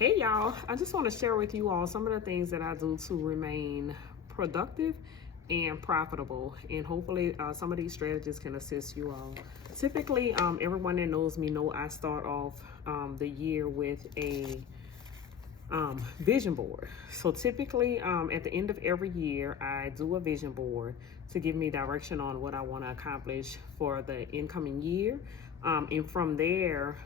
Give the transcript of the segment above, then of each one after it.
Hey y'all, I just want to share with you all some of the things that I do to remain productive and profitable, and hopefully some of these strategies can assist you all. Typically, everyone that knows me know I start off the year with a vision board. So typically at the end of every year, I do a vision board to give me direction on what I want to accomplish for the incoming year. And from there,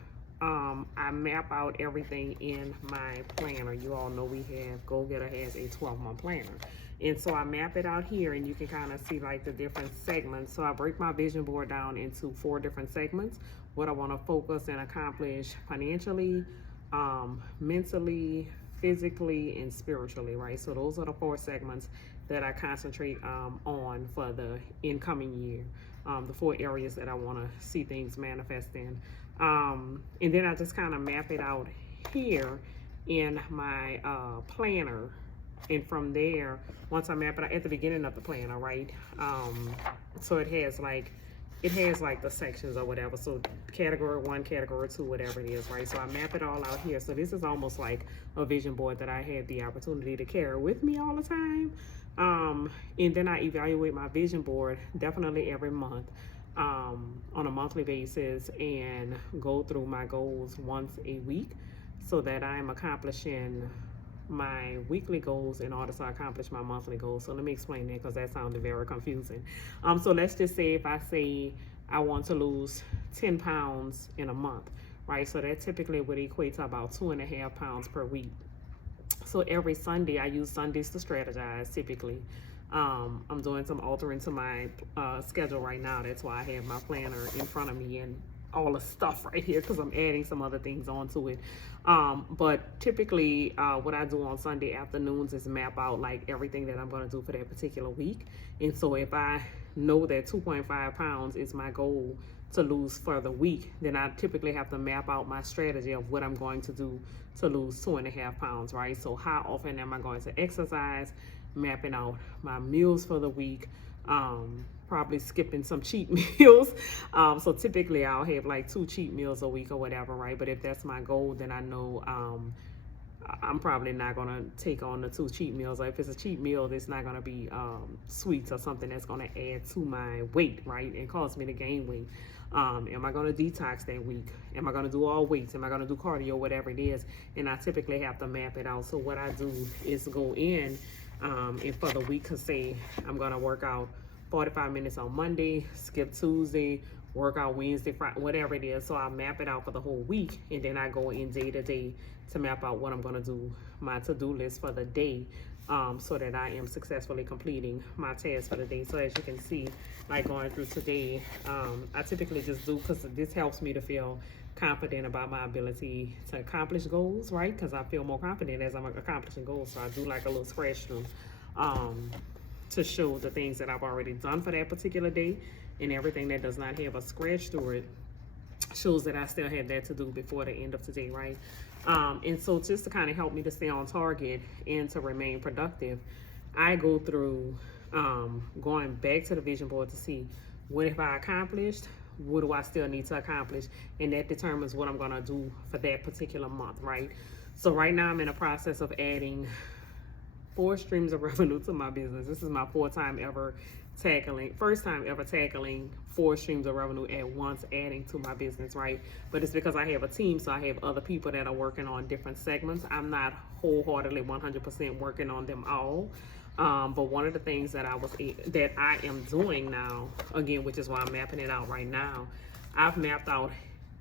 I map out everything in my planner. You all know we have Go Getter has a 12-month planner. And so I map it out here, and you can kind of see like the different segments. So I break my vision board down into 4 different segments: what I want to focus and accomplish financially, mentally, physically, and spiritually, right? So those are the 4 segments that I concentrate on for the incoming year. The 4 areas that I want to see things manifest in. And then I just kind of map it out here in my planner. And from there, once I map it out at the beginning of the planner, right? So it has like the sections or whatever. So category 1, category 2, whatever it is, right? So I map it all out here. So this is almost like a vision board that I had the opportunity to carry with me all the time. And then I evaluate my vision board definitely every month on a monthly basis, and go through my goals once a week so that I'm accomplishing my weekly goals in order to accomplish my monthly goals. So let me explain that, because that sounded very confusing. So let's just say if I say I want to lose 10 pounds in a month, right? So that typically would equate to about 2.5 pounds per week. So every Sunday, I use Sundays to strategize typically. I'm doing some altering to my schedule right now. That's why I have my planner in front of me and all the stuff right here, because I'm adding some other things onto it. But typically what I do on Sunday afternoons is map out like everything that I'm going to do for that particular week. And so if I know that 2.5 pounds is my goal to lose for the week, then I typically have to map out my strategy of what I'm going to do to lose 2.5 pounds, right? So how often am I going to exercise, mapping out my meals for the week, probably skipping some cheat meals. So typically I'll have like 2 cheat meals a week or whatever, right? But if that's my goal, then I know I'm probably not gonna take on the 2 cheat meals. Or if it's a cheat meal, it's not gonna be sweets or something that's gonna add to my weight, right, and cause me to gain weight. Am I gonna detox that week? Am I gonna do all weights? Am I gonna do cardio? Whatever it is. And I typically have to map it out. So what I do is go in and for the week, say I'm gonna work out 45 minutes on Monday, skip Tuesday, work out Wednesday, Friday, whatever it is. So I map it out for the whole week, and then I go in day to day to map out what I'm gonna do, my to-do list for the day, so that I am successfully completing my tasks for the day. So as you can see, like going through today, I typically just do, because this helps me to feel confident about my ability to accomplish goals, right? Because I feel more confident as I'm accomplishing goals. So I do like a little scratch through to show the things that I've already done for that particular day, and everything that does not have a scratch through it shows that I still have that to do before the end of today, right? And so just to kind of help me to stay on target and to remain productive, I go through going back to the vision board to see what have I accomplished, what do I still need to accomplish, and that determines what I'm gonna do for that particular month, right? So right now I'm in a process of adding 4 streams of revenue to my business. This is my first time ever tackling 4 streams of revenue at once, adding to my business, right? But it's because I have a team, so I have other people that are working on different segments. I'm not wholeheartedly 100% working on them all. But one of the things that I am doing now, again, which is why I'm mapping it out right now, I've mapped out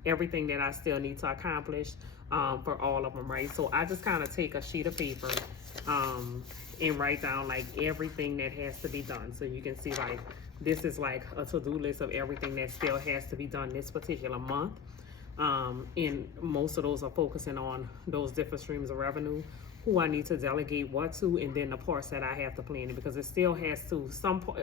everything that I still need to accomplish for all of them, right? So I just kind of take a sheet of paper and write down like everything that has to be done. So you can see like this is like a to-do list of everything that still has to be done this particular month. And most of those are focusing on those different streams of revenue, who I need to delegate what to, and then the parts that I have to plan in, because it still has to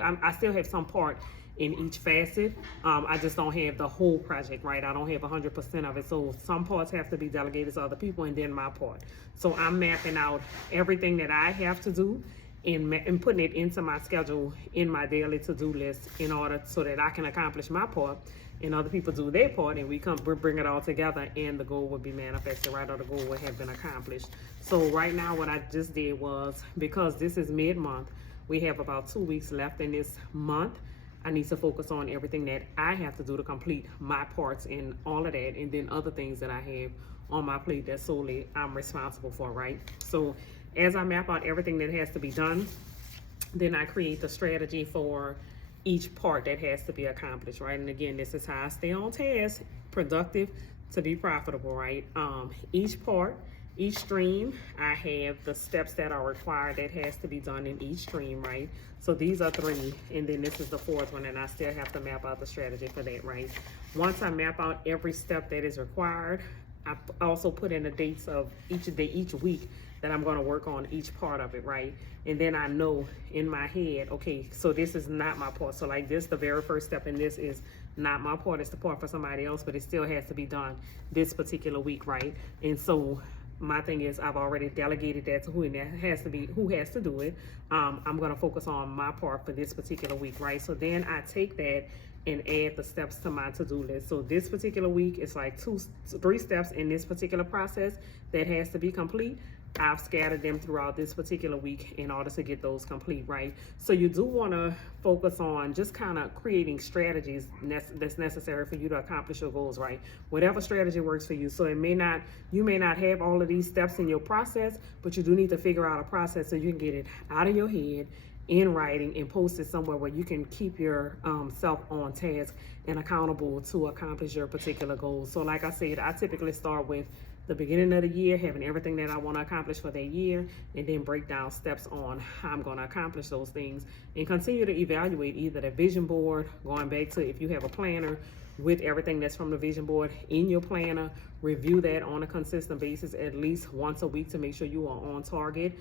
I still have some part in each facet. I just don't have the whole project, right? I don't have 100% of it. So some parts have to be delegated to other people, and then my part. So I'm mapping out everything that I have to do and putting it into my schedule in my daily to-do list in order so that I can accomplish my part. and other people do their part, and we bring it all together, and the goal would be manifested, right? Or the goal would have been accomplished. So right now, what I just did was, because this is mid-month, we have about 2 weeks left in this month. I need to focus on everything that I have to do to complete my parts and all of that, and then other things that I have on my plate that solely I'm responsible for, right? So as I map out everything that has to be done, then I create the strategy for each part that has to be accomplished, right? And again, this is how I stay on task, productive, to be profitable, right? Each part, each stream, I have the steps that are required that has to be done in each stream, right? So these are 3, and then this is the 4th one, and I still have to map out the strategy for that, right? Once I map out every step that is required, I also put in the dates of each day, each week, that I'm going to work on each part of it, right? And then I know in my head, okay, so this is not my part. So like this, the very first step in this is not my part, it's the part for somebody else, but it still has to be done this particular week, right? And so my thing is, I've already delegated that to who has to do it. I'm going to focus on my part for this particular week, right? So then I take that and add the steps to my to-do list. So this particular week, it's like 3 steps in this particular process that has to be complete. I've scattered them throughout this particular week in order to get those complete, right? So you do want to focus on just kind of creating strategies that's necessary for you to accomplish your goals, right? Whatever strategy works for you. So you may not have all of these steps in your process, but you do need to figure out a process so you can get it out of your head, in writing, and post it somewhere where you can keep your self on task and accountable to accomplish your particular goals. So like I said, I typically start with the beginning of the year, having everything that I want to accomplish for that year, and then break down steps on how I'm going to accomplish those things, and continue to evaluate either the vision board, going back to if you have a planner, with everything that's from the vision board in your planner. Review that on a consistent basis at least once a week to make sure you are on target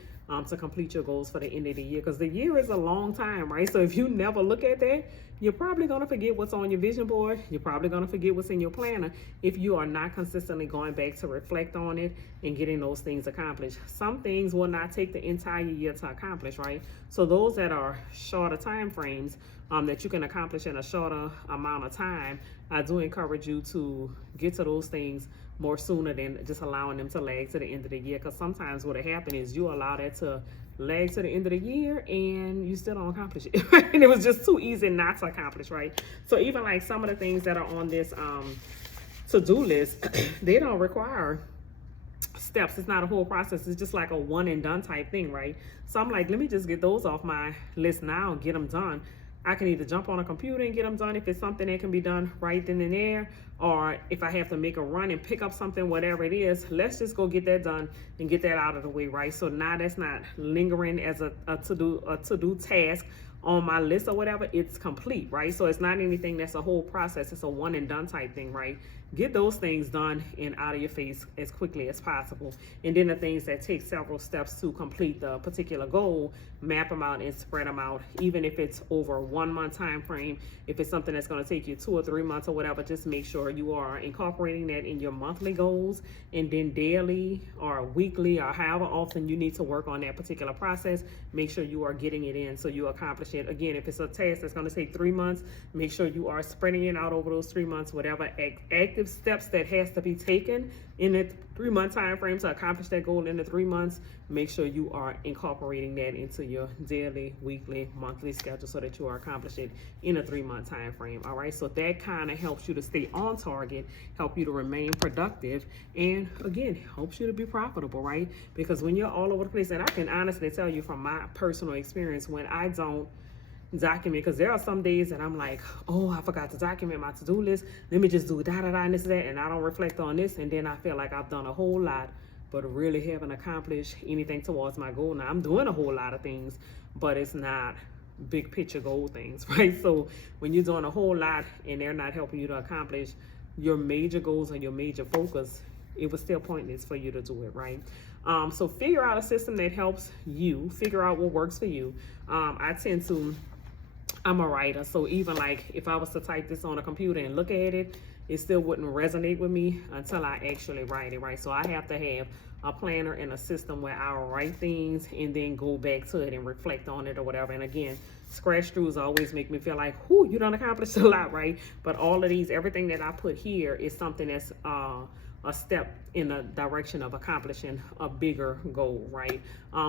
to complete your goals for the end of the year, because the year is a long time, right? So if you never look at that, you're probably going to forget what's on your vision board. You're probably going to forget what's in your planner if you are not consistently going back to reflect on it and getting those things accomplished. Some things will not take the entire year to accomplish, right? So those that are shorter time frames that you can accomplish in a shorter amount of time, I do encourage you to get to those things more sooner than just allowing them to lag to the end of the year, because sometimes what will happen is you allow that to lag to the end of the year and you still don't accomplish it. And it was just too easy not to accomplish, right? So even like some of the things that are on this to-do list, they don't require steps. It's not a whole process. It's just like a one and done type thing, right? So I'm like, let me just get those off my list now and get them done. I can either jump on a computer and get them done if it's something that can be done right then and there, or if I have to make a run and pick up something, whatever it is, let's just go get that done and get that out of the way, right? So now that's not lingering as a to-do task on my list or whatever. It's complete, right? So it's not anything that's a whole process. It's a one and done type thing, right? Get those things done and out of your face as quickly as possible. And then the things that take several steps to complete the particular goal, map them out and spread them out. Even if it's over a 1 month time frame, if it's something that's going to take you 2 or 3 months or whatever, just make sure you are incorporating that in your monthly goals, and then daily or weekly or however often you need to work on that particular process, make sure you are getting it in so you accomplish it. Again, if it's a task that's going to take 3 months, make sure you are spreading it out over those 3 months, whatever active steps that has to be taken in a 3 month time frame to accomplish that goal in the 3 months. Make sure you are incorporating that into your daily, weekly, monthly schedule so that you are accomplishing it in a 3 month time frame. All right, so that kind of helps you to stay on target, help you to remain productive, and again, helps you to be profitable, right? Because when you're all over the place, and I can honestly tell you from my personal experience, when I don't document, because there are some days that I'm like, oh, I forgot to document my to-do list, let me just do da-da-da and this and that, and I don't reflect on this, and then I feel like I've done a whole lot but really haven't accomplished anything towards my goal. Now I'm doing a whole lot of things, but it's not big picture goal things, right? So when you're doing a whole lot and they're not helping you to accomplish your major goals and your major focus, it was still pointless for you to do it, right? So figure out a system that helps you, figure out what works for you. I'm a writer, so even like if I was to type this on a computer and look at it, it still wouldn't resonate with me until I actually write it, right? So I have to have a planner and a system where I'll write things and then go back to it and reflect on it or whatever. And again, scratch throughs always make me feel like, whoo, you done accomplished a lot, right? But all of these, everything that I put here is something that's a step in the direction of accomplishing a bigger goal, right?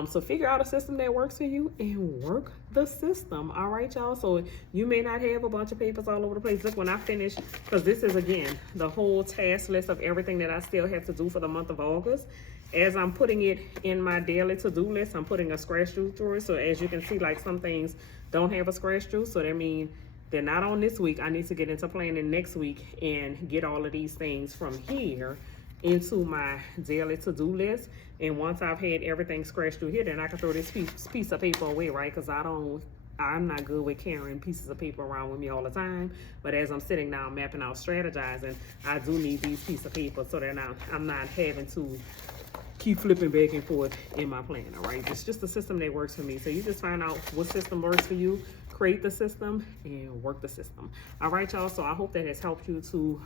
So figure out a system that works for you and work the system. All right, y'all. So you may not have a bunch of papers all over the place. Look, when I finish, because this is again the whole task list of everything that I still have to do for the month of August. As I'm putting it in my daily to-do list, I'm putting a scratch through through it. So as you can see, like some things don't have a scratch through, so that means they're not on this week. I need to get into planning next week and get all of these things from here into my daily to-do list. And once I've had everything scratched through here, then I can throw this piece of paper away, right? Because I'm not good with carrying pieces of paper around with me all the time. But as I'm sitting down mapping out, strategizing, I do need these pieces of paper so that I'm not having to keep flipping back and forth in my planner, right? It's just a system that works for me. So you just find out what system works for you, create the system, and work the system. All right, y'all. So I hope that has helped you to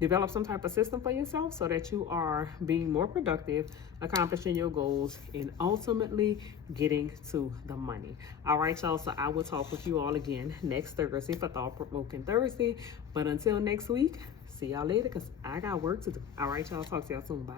develop some type of system for yourself so that you are being more productive, accomplishing your goals, and ultimately getting to the money. All right, y'all. So I will talk with you all again next Thursday for Thought Provoking Thursday. But until next week, see y'all later because I got work to do. All right, y'all. Talk to y'all soon. Bye.